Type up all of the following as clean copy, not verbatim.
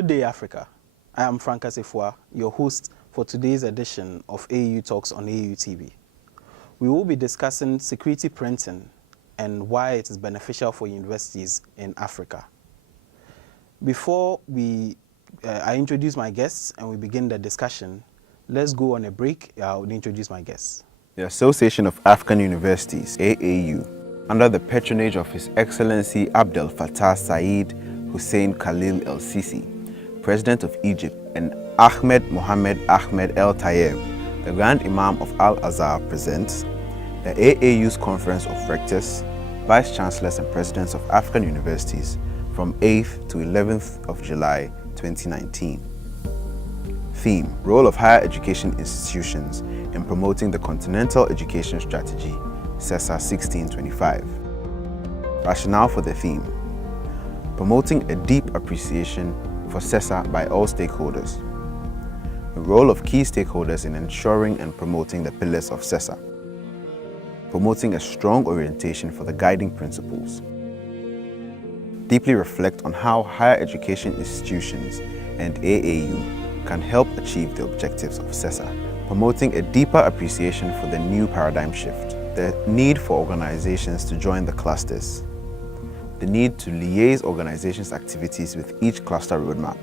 Good day, Africa. I am Frank Asefuah, your host for today's edition of AAU Talks on AAU TV. We will be discussing security printing and why it is beneficial for universities in Africa. Before I introduce my guests and we begin the discussion, let's go on a break. I'll introduce my guests. The Association of African Universities, AAU, under the patronage of His Excellency Abdel Fattah Said Hussein Khalil El-Sisi, President of Egypt, and Ahmed Mohamed Ahmed El Tayeb, the Grand Imam of Al-Azhar, presents the AAU's Conference of Rectors, Vice Chancellors and Presidents of African Universities from 8th to 11th of July 2019. Theme: Role of Higher Education Institutions in Promoting the Continental Education Strategy, CESA 1625. Rationale for the theme: promoting a deep appreciation for CESA by all stakeholders. The role of key stakeholders in ensuring and promoting the pillars of CESA. Promoting a strong orientation for the guiding principles. Deeply reflect on how higher education institutions and AAU can help achieve the objectives of CESA. Promoting a deeper appreciation for the new paradigm shift. The need for organizations to join the clusters. The need to liaise organizations' activities with each cluster roadmap.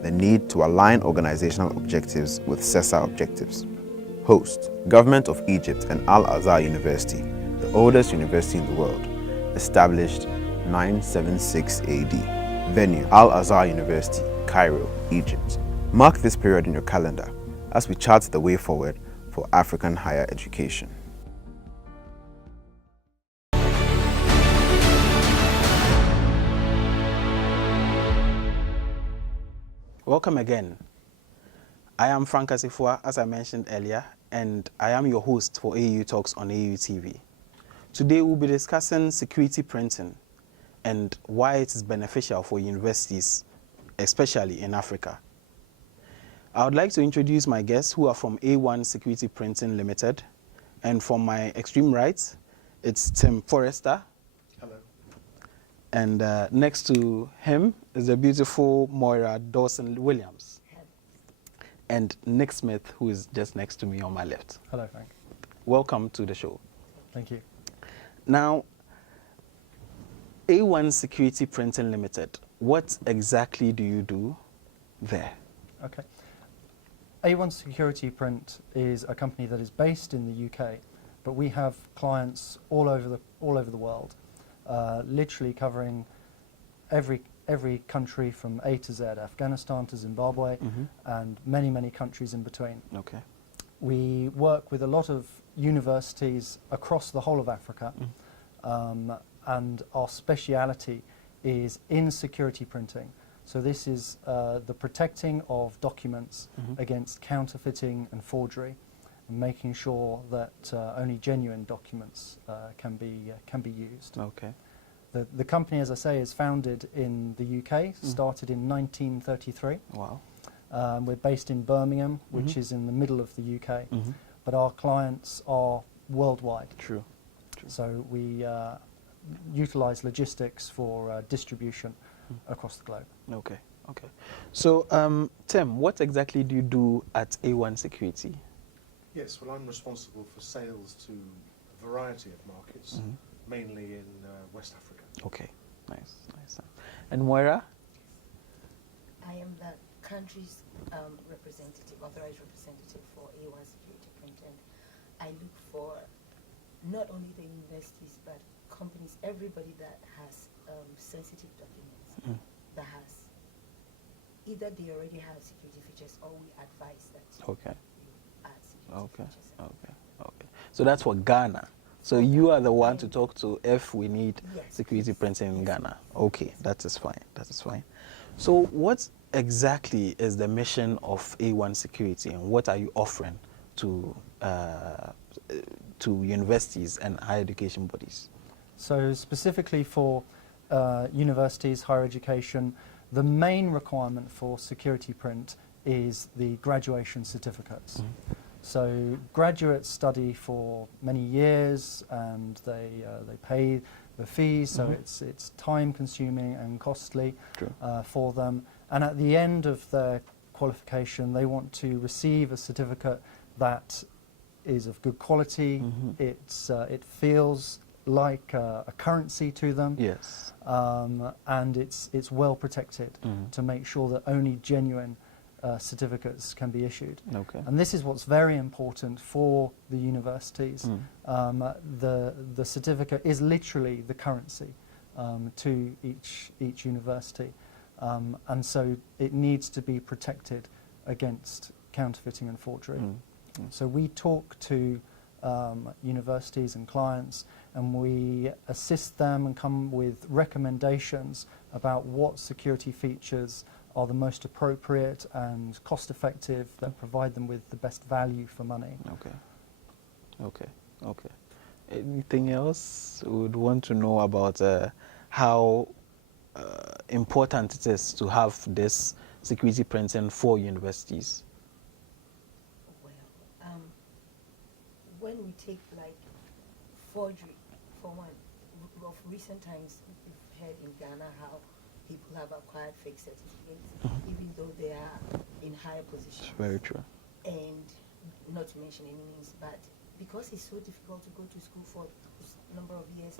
The need to align organizational objectives with CESA objectives. Host: Government of Egypt and Al-Azhar University, the oldest university in the world, established 976 AD. Venue: Al-Azhar University, Cairo, Egypt. Mark this period in your calendar as we chart the way forward for African higher education. Welcome again. I am Frank Asefuah, as I mentioned earlier, and I am your host for AAU Talks on AAU TV. Today we'll be discussing security printing and why it is beneficial for universities, especially in Africa. I would like to introduce my guests who are from A1 Security Printing Ltd. And from my extreme right, it's Tim Forrester. Hello. And next to him is the beautiful Moira Dawson-Williams. And Nick Smith, who is just next to me on my left. Hello, Frank. Welcome to the show. Thank you. Now, A1 Security Printing Ltd., what exactly do you do there? Okay. A1 Security Print is a company that is based in the UK, but we have clients all over the world, literally covering every country from A to Z, Afghanistan to Zimbabwe, and many countries in between. Okay. We work with a lot of universities across the whole of Africa, and our speciality is in security printing. So this is the protecting of documents against counterfeiting and forgery, and making sure that only genuine documents can be used. Okay. The company, as I say, is founded in the UK, started in 1933. Wow. We're based in Birmingham, which is in the middle of the UK, but our clients are worldwide. True. So we utilize logistics for distribution across the globe. Okay. Okay. So, Tim, what exactly do you do at A1 Security? Yes, well, I'm responsible for sales to a variety of markets, mainly in West Africa. Okay. Nice. And Moira? I am the country's representative, authorized representative for A1 Security Printing. I look for not only the universities, but companies, everybody that has sensitive documents, that has either they already have security features or we advise that you add security features. Okay. So that's for Ghana. So you are the one to talk to if we need security printing in Ghana. Okay, that is fine. So what exactly is the mission of A1 Security, and what are you offering to universities and higher education bodies? So specifically for universities, higher education, the main requirement for security print is the graduation certificates. So graduates study for many years and they pay the fees, so it's time consuming and costly for them, And at the end of their qualification, they want to receive a certificate that is of good quality. It feels like a currency to them. Yes. And it's well protected to make sure that only genuine certificates can be issued. Okay. And this is what's very important for the universities. The certificate is literally the currency to each university. And so it needs to be protected against counterfeiting and forgery. So we talk to universities and clients, and we assist them and come with recommendations about what security features are the most appropriate and cost-effective that provide them with the best value for money. Okay. Okay. Okay. Anything else we would want to know about how important it is to have this security printing for universities? Well, when we take like forgery, for one, of recent times we've heard in Ghana how people have acquired fake certificates, even though they are in higher positions. It's very true. And not to mention any names, but because it's so difficult to go to school for a number of years,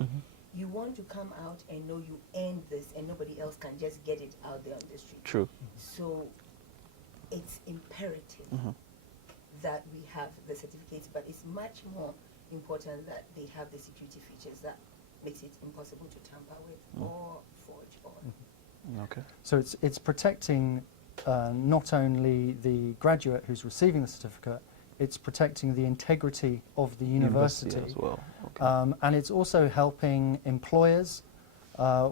you want to come out and know you earned this, and nobody else can just get it out there on the street. True. So it's imperative that we have the certificates, but it's much more important that they have the security features that makes it impossible to tamper with or forge or. Okay. So it's protecting not only the graduate who's receiving the certificate, it's protecting the integrity of the university as well. Okay. And it's also helping employers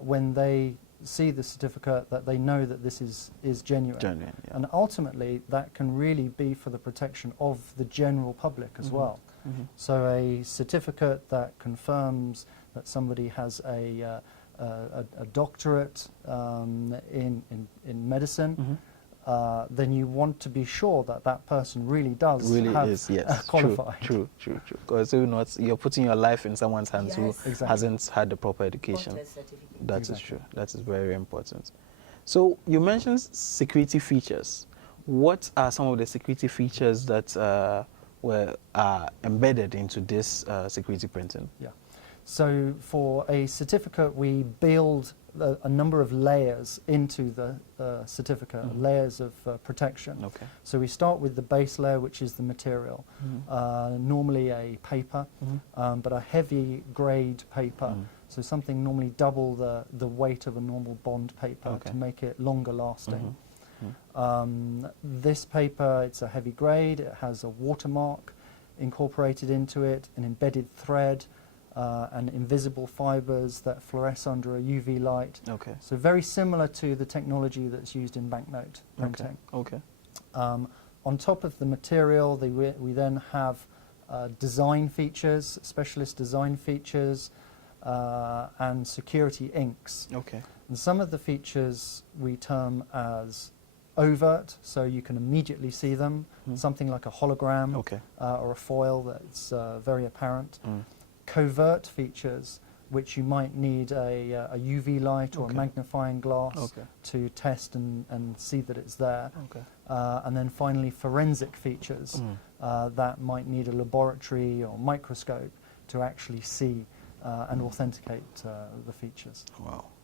when they see the certificate that they know that this is genuine. Genuine, yeah. And ultimately that can really be for the protection of the general public as well. So a certificate that confirms that somebody has a doctorate in medicine, then you want to be sure that that person really does qualify. True. Because you're putting your life in someone's hands who hasn't had the proper education. That is true. That is very important. So you mentioned security features. What are some of the security features that were embedded into this security printing? Yeah. So for a certificate, we build a number of layers into the certificate, layers of protection. Okay. So we start with the base layer, which is the material, normally a paper, but a heavy grade paper. So something normally double the weight of a normal bond paper to make it longer lasting. This paper, it's a heavy grade, it has a watermark incorporated into it, an embedded thread, and invisible fibers that fluoresce under a UV light. Okay. So very similar to the technology that's used in banknote printing. Okay. On top of the material, we then have design features, specialist design features, and security inks. Okay. And some of the features we term as overt, so you can immediately see them, something like a hologram or a foil that's very apparent. Covert features, which you might need a UV light or a magnifying glass to test and see that it's there. And then finally forensic features that might need a laboratory or microscope to actually see and authenticate the features.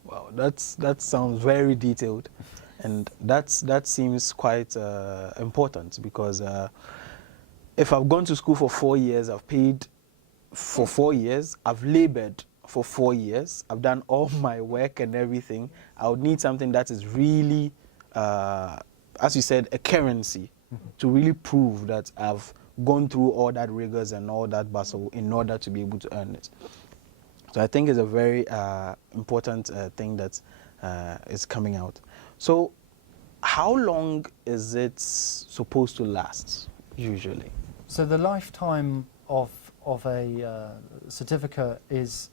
Wow, that sounds very detailed, and that seems quite important, because if I've gone to school for 4 years, I've paid for 4 years, I've labored for 4 years, I've done all my work and everything, I would need something that is really, as you said, a currency to really prove that I've gone through all that rigors and all that bustle in order to be able to earn it. So I think it's a very important thing that is coming out. So how long is it supposed to last, usually? So the lifetime of a certificate is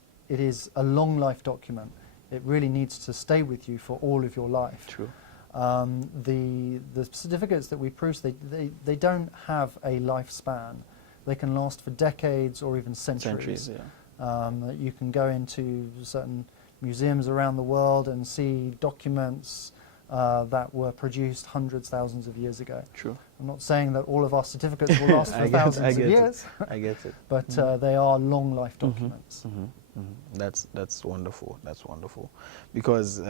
a long life document. It really needs to stay with you for all of your life. True. The certificates that we produce, they don't have a lifespan. They can last for decades or even centuries. You can go into certain museums around the world and see documents that were produced hundreds, thousands of years ago. True. I'm not saying that all of our certificates will last for thousands of years, I get it. but they are long life documents. That's wonderful. That's wonderful, because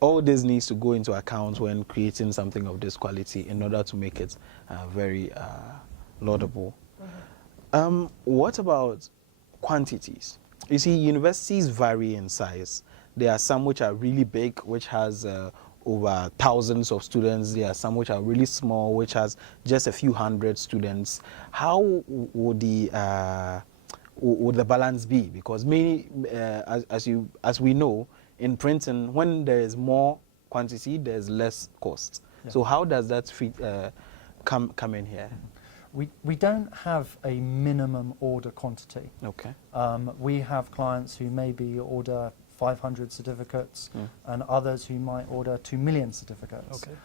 all this needs to go into account when creating something of this quality in order to make it very laudable. What about quantities? You see, universities vary in size. There are some which are really big, which has over thousands of students. There are some which are really small, which has just a few hundred students. How would the balance be? Because many, as we know, in printing, when there is more quantity, there's less cost. Yeah. So how does that come in here? We don't have a minimum order quantity. Okay. We have clients who maybe order 500 certificates and others who might order 2 million certificates. Okay.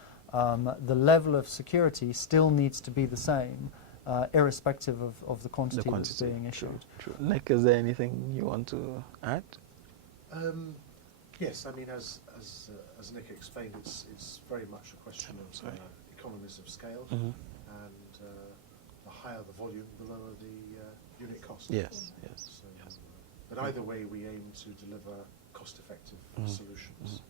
The level of security still needs to be the same, irrespective of the quantity that's being issued. True. Nick, is there anything you want to add? Yes, I mean, as Nick explained, it's very much a question of economies of scale, and the higher the volume, the lower the unit cost. Yes. So, but either way, we aim to deliver cost-effective solutions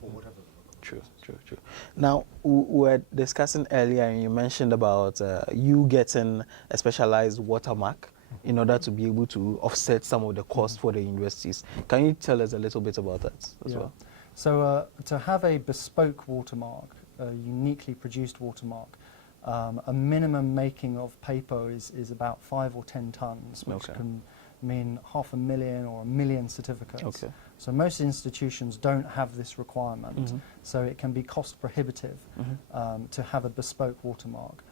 for whatever the requirement is. True. Now, we were discussing earlier, and you mentioned about you getting a specialized watermark in order to be able to offset some of the cost for the universities. Can you tell us a little bit about that as well? So to have a bespoke watermark, a uniquely produced watermark, a minimum making of paper is about 5 or 10 tons, which can mean 500,000 or 1 million certificates. Okay. So most institutions don't have this requirement, so it can be cost prohibitive to have a bespoke watermark.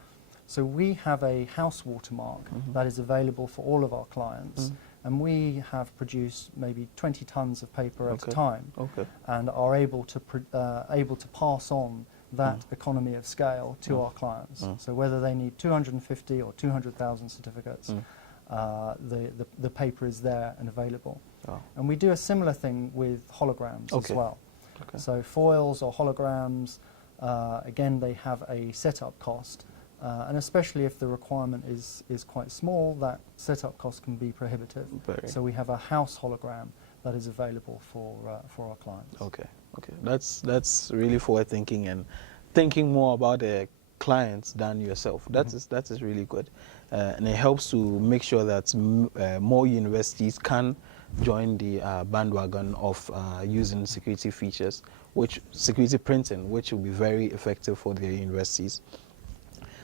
So we have a house watermark that is available for all of our clients, and we have produced maybe 20 tons of paper at a time, and are able to pass on that economy of scale to our clients. So whether they need 250 or 200,000 certificates, the paper is there and available. Wow. And we do a similar thing with holograms as well. So foils or holograms, again, they have a setup cost. And especially if the requirement is quite small, that setup cost can be prohibitive. So we have a house hologram that is available for our clients. Okay. That's really forward thinking and thinking more about the clients than yourself. That is really good, and it helps to make sure that more universities can join the bandwagon of using security features, security printing, which will be very effective for their universities.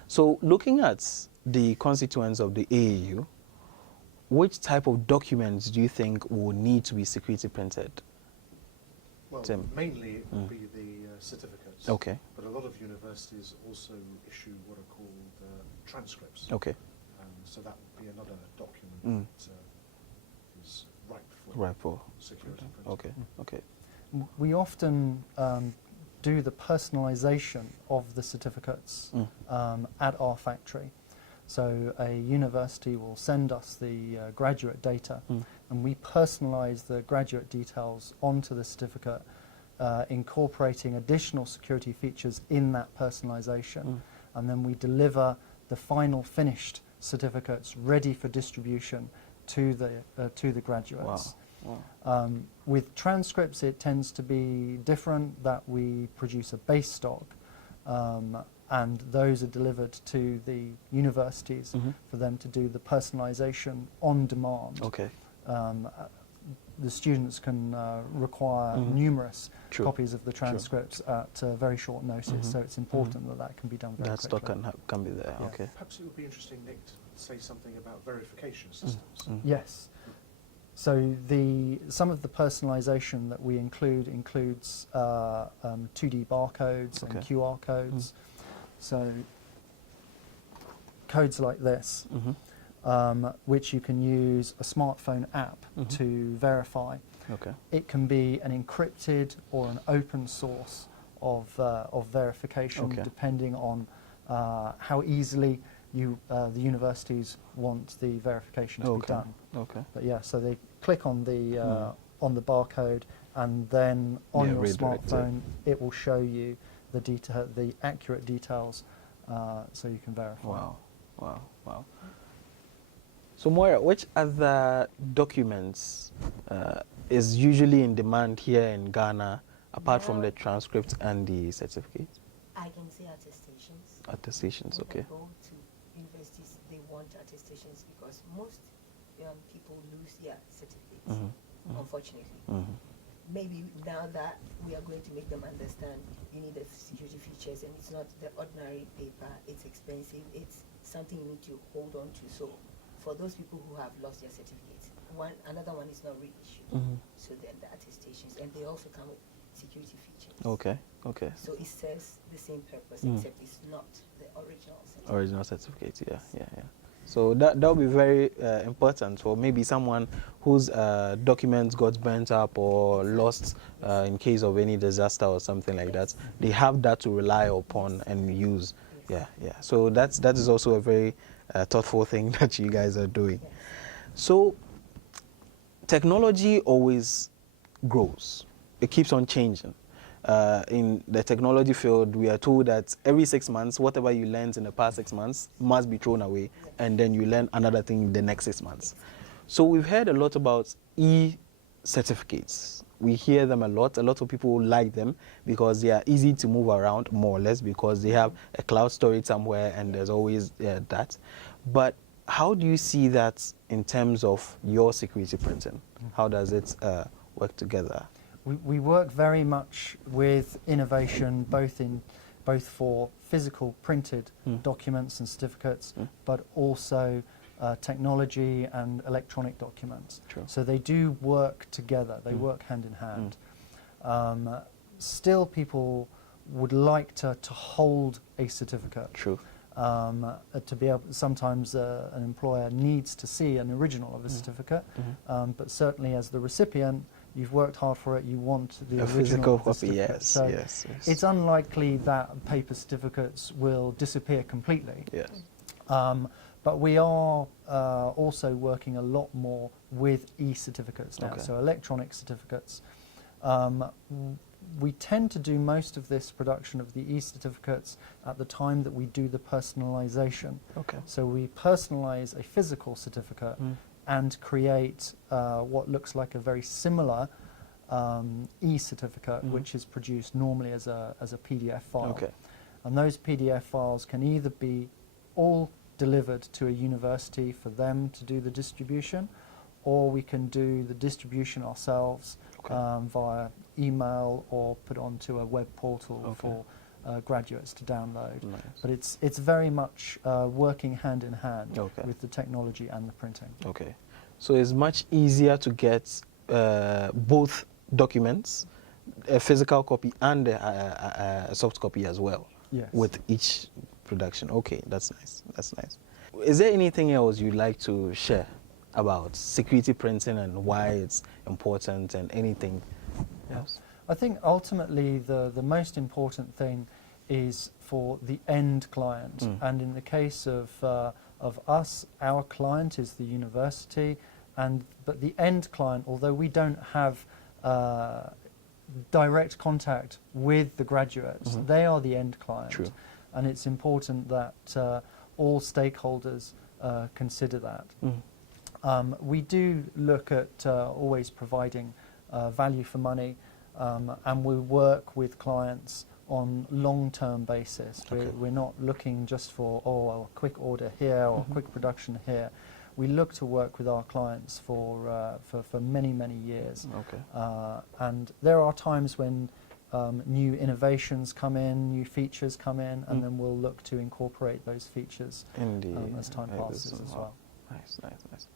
So looking at the constituents of the AAU, which type of documents do you think will need to be security printed? Well, mainly it will be the certificates. Okay. But a lot of universities also issue what are called transcripts. Okay. So that would be another document that is ripe for security printing. Okay. We often do the personalization of the certificates at our factory. So a university will send us the graduate data, and we personalize the graduate details onto the certificate, incorporating additional security features in that personalization, and then we deliver the final finished certificates ready for distribution to the graduates. Wow. With transcripts, it tends to be different, that we produce a base stock, and those are delivered to the universities for them to do the personalization on demand. Okay. The students can require numerous copies of the transcripts at very short notice, so it's important that that can be done very quickly. That stock can be there. Okay. Perhaps it would be interesting, Nick, to say something about verification systems. Yes. So some of the personalization that we includes 2D barcodes and QR codes. So codes like this, which you can use a smartphone app to verify. Okay. It can be an encrypted or an open source of verification, depending on how easily the universities want the verification to be done. Okay. But yeah, so they click on the barcode, and then on Yeah, your redirect it. smartphone it will show you the accurate details, so you can verify. Wow, wow, wow. So Moira, which other documents is usually in demand here in Ghana, apart from the transcript and the certificate? I can say attestations. Attestations, When okay. I go to universities, they want attestations because most people lose their certificates, unfortunately. Maybe now that we are going to make them understand you need the security features and it's not the ordinary paper, it's expensive, it's something you need to hold on to. So for those people who have lost their certificates, another one is not reissued. So then the attestations, and they also come with security features. Okay, okay. So it serves the same purpose, except it's not the original certificate. Original certificate, yeah, yeah, yeah. So that will be very important for maybe someone whose documents got burnt up or lost in case of any disaster or something like that. They have that to rely upon and use. Yeah, yeah. So that is also a very thoughtful thing that you guys are doing. So technology always grows. It keeps on changing. In the technology field, we are told that every 6 months, whatever you learned in the past 6 months must be thrown away, and then you learn another thing in the next 6 months. So we've heard a lot about e-certificates. We hear them a lot. A lot of people like them because they are easy to move around, more or less, because they have a cloud storage somewhere and there's always that. But how do you see that in terms of your security printing? How does it work together? We work very much with innovation, both for physical printed documents and certificates, but also technology and electronic documents. True. So they do work together. They work hand in hand. Still, people would like to hold a certificate. True. To be able, sometimes an employer needs to see an original of a certificate, but certainly as the recipient, you've worked hard for it, you want the original physical of the copy, certificate. yes, So yes, yes. it's unlikely that paper certificates will disappear completely. Yes. But we are also working a lot more with e-certificates now, Okay. so electronic certificates. We tend to do most of this production of the e-certificates at the time that we do the personalization. Okay. So we personalize a physical certificate and create what looks like a very similar e-certificate, which is produced normally as a PDF file. Okay. And those PDF files can either be all delivered to a university for them to do the distribution, or we can do the distribution ourselves via email or put onto a web portal for graduates to download. Nice. But it's very much working hand in hand Okay. with the technology and the printing. Okay. So it's much easier to get both documents, a physical copy and a soft copy as well. Yes. With each production. Okay, that's nice. That's nice. Is there anything else you'd like to share about security printing and why it's important and anything else? I think ultimately the most important thing is for the end client, and in the case of us, our client is the university, but the end client, although we don't have direct contact with the graduates, they are the end client. True. And it's important that all stakeholders consider that. We do look at always providing value for money, and we work with clients on long-term basis. We're not looking just for a quick order here or quick production here. We look to work with our clients for many, many years. Okay. And there are times when new innovations come in, new features come in, and then we'll look to incorporate those features as time passes as well. Nice, nice, nice.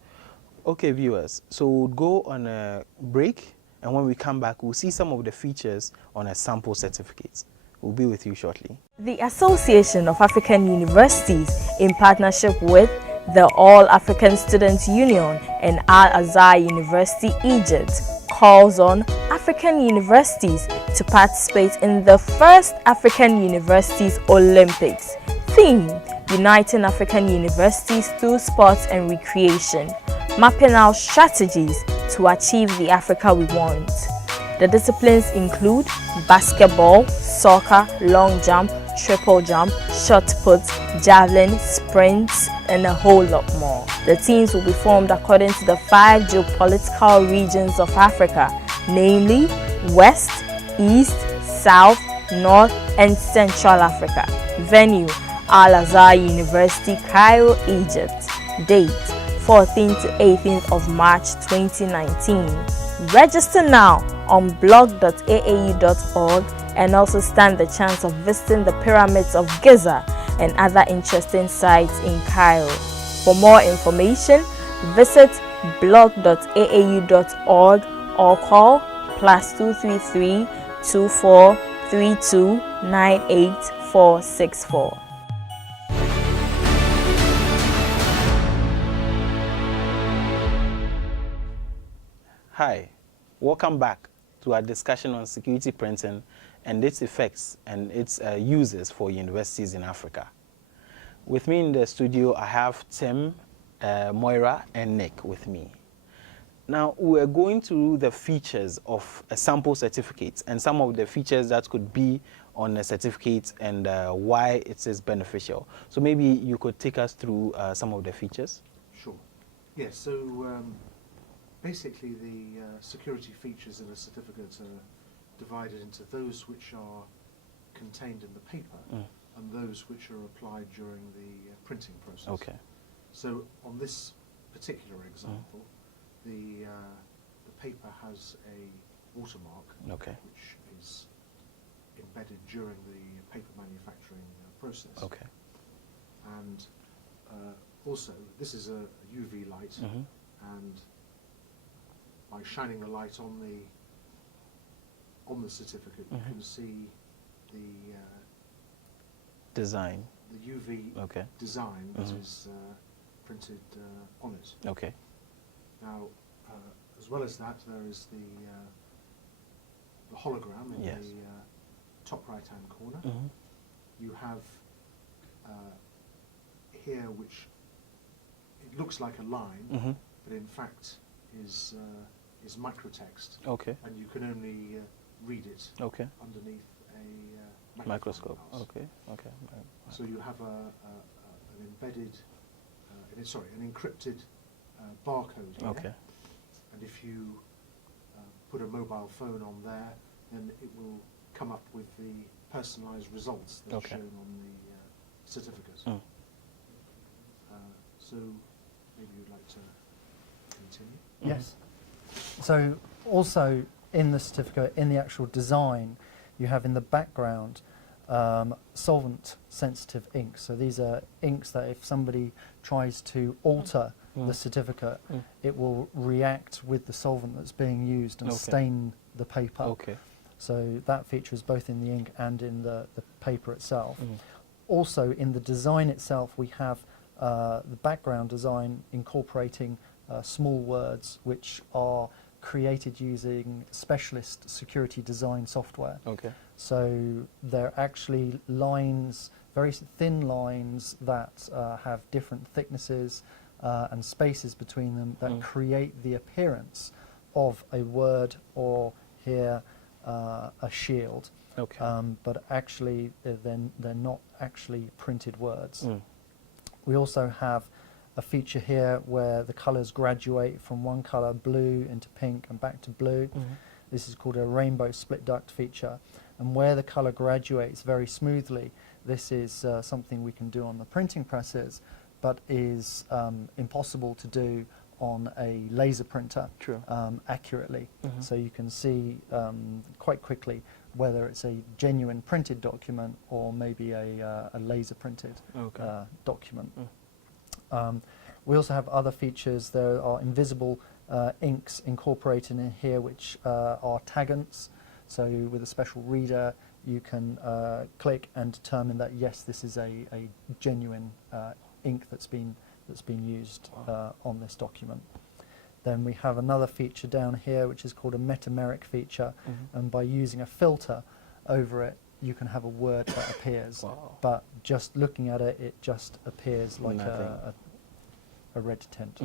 Okay, viewers, so we'll go on a break, and when we come back, we'll see some of the features on a sample certificate. We'll be with you shortly. The Association of African Universities, in partnership with the All African Students Union and Al-Azhar University, Egypt, calls on African universities to participate in the first African Universities Olympics. Theme: Uniting African Universities through sports and recreation, mapping out strategies to achieve the Africa we want. The disciplines include basketball, soccer, long jump, triple jump, shot put, javelin, sprints, and a whole lot more. The teams will be formed according to the 5 geopolitical regions of Africa, namely West, East, South, North, and Central Africa. Venue: Al-Azhar University, Cairo, Egypt. Date: 14th to 18th of March 2019. Register now on blog.aau.org and also stand the chance of visiting the pyramids of Giza and other interesting sites in Cairo. For more information, visit blog.aau.org or call +233 2432 98464. Hi, welcome back to our discussion on security printing and its effects and its uses for universities in Africa. With me in the studio, I have Tim, Moira, and Nick with me. Now, we're going through the features of a sample certificate and some of the features that could be on a certificate and why it is beneficial. So maybe you could take us through some of the features? Sure. Yes, so basically the security features in a certificate are divided into those which are contained in the paper and those which are applied during the printing process. Okay. So on this particular example, the paper has a watermark which is embedded during the paper manufacturing process. Okay. And also, this is a UV light, and by shining the light on the certificate, you can see the design, the UV design that is printed on it. Okay. Now, as well as that, there is the hologram in the top right-hand corner. You have here, which it looks like a line, but in fact is microtext. Okay. And you can only read it underneath a microscope. glass. Okay. Okay. So you have an embedded, an encrypted barcode here. Okay. And if you put a mobile phone on there, then it will come up with the personalized results that are shown on the certificate. So maybe you'd like to continue? Yes. So also in the certificate, in the actual design, you have in the background solvent sensitive inks. So these are inks that if somebody tries to alter the certificate, it will react with the solvent that's being used and stain the paper. Okay. So that feature is both in the ink and in the paper itself. Also in the design itself, we have the background design incorporating small words which are created using specialist security design software. Okay. So they're actually lines, very thin lines that have different thicknesses and spaces between them that create the appearance of a word or here a shield. Okay. But actually they're not actually printed words. We also have a feature here where the colours graduate from one colour, blue, into pink and back to blue. This is called a rainbow split duct feature. And where the colour graduates very smoothly, this is something we can do on the printing presses, but is impossible to do on a laser printer accurately. So you can see quite quickly whether it's a genuine printed document or maybe a laser printed document. We also have other features. There are invisible inks incorporated in here which are tagant's. So with a special reader you can click and determine that yes, this is a genuine ink that's been used on this document. Then we have another feature down here which is called a metameric feature, and by using a filter over it you can have a word that appears, but just looking at it, it just appears like a red tint.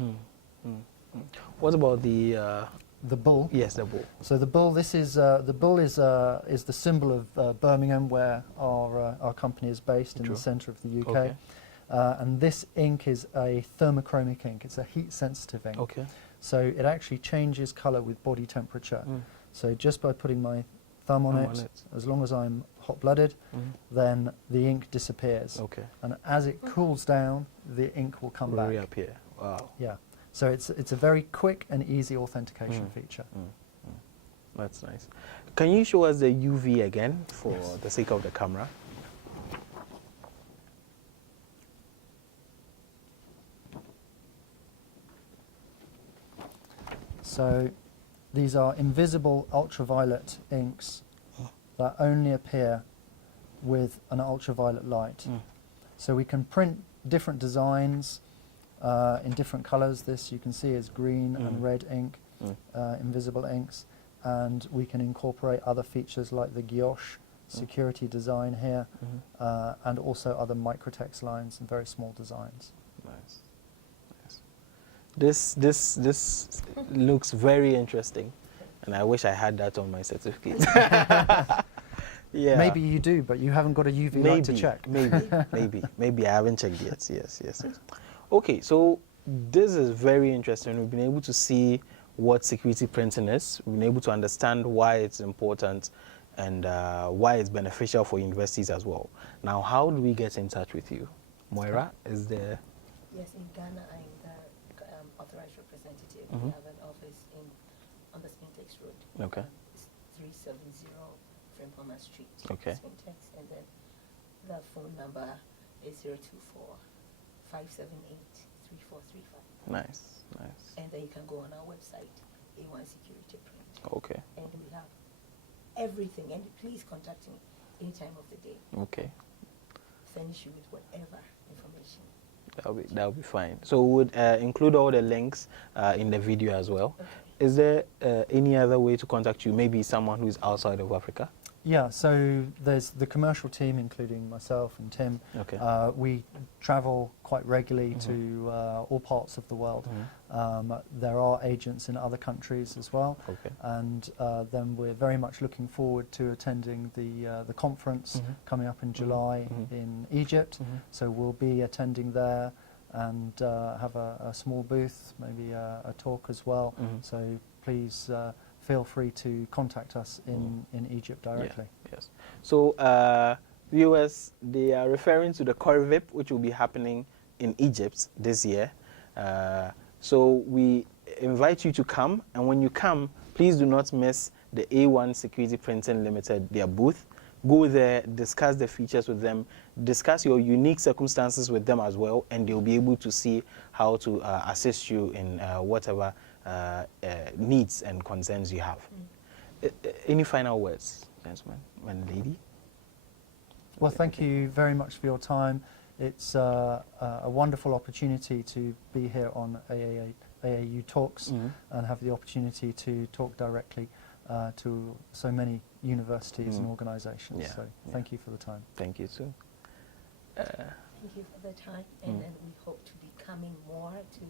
What about the the bull. Yes, the bull. So the bull. This is the bull is the symbol of Birmingham, where our company is based in True. the centre of the UK. Okay. And this ink is a thermochromic ink. It's a heat-sensitive ink. Okay. So it actually changes colour with body temperature. Mm. So just by putting my thumb on it, as long as I'm hot-blooded, then the ink disappears. Okay. And as it cools down, the ink will come Will back. reappear. Wow. Yeah. So it's a very quick and easy authentication feature. That's nice. Can you show us the UV again for the sake of the camera? So these are invisible ultraviolet inks that only appear with an ultraviolet light. So we can print different designs in different colours. This you can see is green and red ink, invisible inks, and we can incorporate other features like the guilloche security design here, and also other microtext lines and very small designs. Nice. This looks very interesting, and I wish I had that on my certificate. Yeah. Maybe you do, but you haven't got a UV light to check. Maybe I haven't checked yet. Yes. Okay, so this is very interesting. We've been able to see what security printing is. We've been able to understand why it's important and why it's beneficial for universities as well. Now, how do we get in touch with you? Moira, is there? Yes, in Ghana, I'm the authorized representative. We have an office on the Spintex Road. Okay. It's 370 Frimpoma Street. Okay. Spintex, and then the phone number is 024-578-3435. Nice. And then you can go on our website, A1 Security Print. Okay. And we have everything. And please contact me any time of the day. Okay. Furnish you with whatever information. That'll be fine. So we would include all the links in the video as well. Okay. Is there any other way to contact you? Maybe someone who's outside of Africa? Yeah, so there's the commercial team, including myself and Tim. Okay. We travel quite regularly to all parts of the world. There are agents in other countries as well. Okay. And then we're very much looking forward to attending the conference coming up in July in Egypt. So we'll be attending there and have a small booth, maybe a talk as well. So please feel free to contact us in Egypt directly. Yeah, yes. So viewers, they are referring to the Corivip, which will be happening in Egypt this year. So we invite you to come, and when you come, please do not miss the A1 Security Printing Ltd, their booth. Go there, discuss the features with them, discuss your unique circumstances with them as well, and they'll be able to see how to assist you in whatever needs and concerns you have. Any final words, gentlemen and lady? Well, thank you very much for your time. It's a wonderful opportunity to be here on AAU Talks and have the opportunity to talk directly to so many universities and organisations. So thank you for the time. Thank you too. Thank you for the time, and then we hope to be coming more to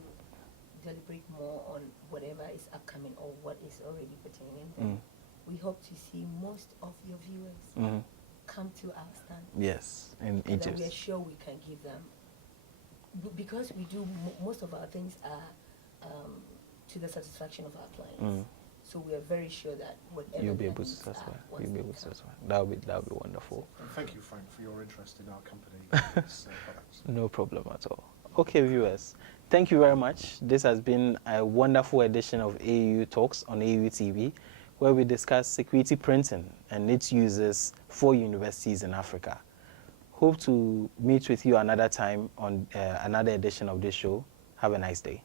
deliberate more on whatever is upcoming or what is already pertaining. We hope to see most of your viewers come to our stand. Yes, in And Egypt. we are sure we can give them, because we do most of our things are to the satisfaction of our clients. So we are very sure that whatever You'll be their able to needs satisfy. are, once You'll be they able to come. satisfy. That'll be wonderful. And thank you, Frank, for your interest in our company and its products. No problem at all. Okay, viewers, thank you very much. This has been a wonderful edition of AAU Talks on AAU TV, where we discuss security printing and its uses for universities in Africa. Hope to meet with you another time on another edition of this show. Have a nice day.